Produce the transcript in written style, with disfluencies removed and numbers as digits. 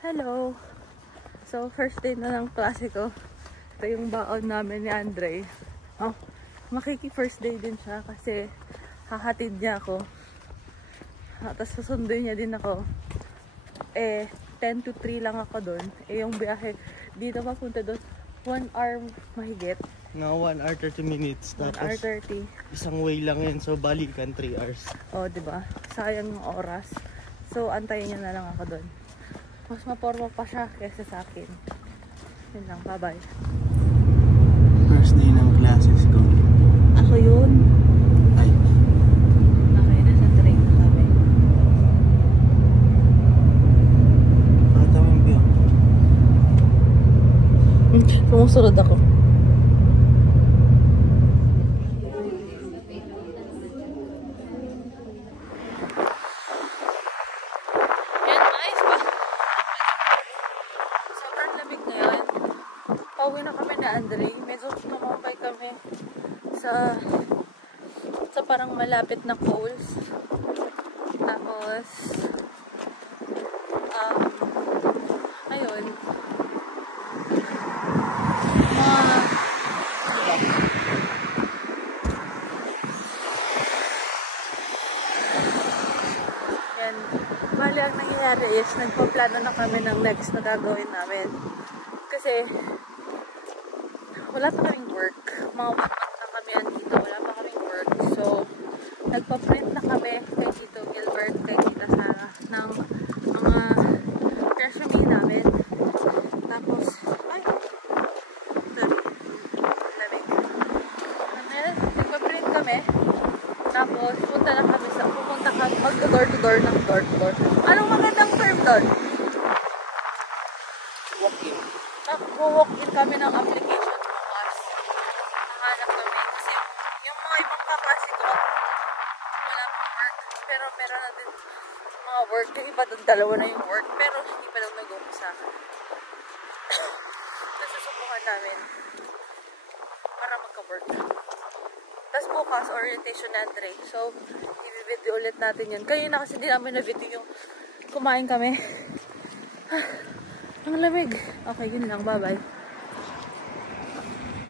Hello! So, first day na ng klase ko. Ito yung baon namin ni Andre. Oh, makiki-first day din siya kasi hahatid niya ako. Tapos susunduin niya din ako. 10 to 3 lang ako doon. Yung biyahe dito papunta doon, 1 hour mahigit. No, 1 hour 30 minutes. 1 hour 30. Isang way lang yun, so balikan 3 hours. Oh, diba? Sayang yung oras. So, antayin niya na lang ako doon. Mas maporma pa siya kaysa sa akin. Yun lang, bye-bye. First day ng classes ko. Ako yun. Ay. Okay, nasa train na kami. Pakita mo yung view. Sumusunod ako. Pauwi na kami na Andre. Medyo tumambay kami sa parang malapit na Coles. Tapos ayun. Yan. Bali ang nangyayari is nagpaplano na kami ng next na gagawin namin. Kasi wala pa kaming work. Mga 1 month na kami andito. Wala pa kaming work. So, nagpa-print na kami kay Tito Gilbert, kay Tita Sarah ng mga resume namin. Tapos, ay, sorry. Lamig. Nagpa-print kami. Tapos, pupunta kami, mag-door to door ng door to door. Anong magandang term doon? Walk-in. Walk-in kami ng application. Nahanap kami. Kasi yung mga ibang kaklase ko, wala pang work. Pero meron na din mga work. Yung iba doon, 2 na yung work. Pero hindi pa lang nag-umpisa. Nasusubukan namin para magka-work. Tapos bukas, orientation na Andre. So, i-video ulit natin yun. Kanina kasi hindi namin na-video yung kumain kami. Ang lamig. Okay, yun lang. Bye-bye.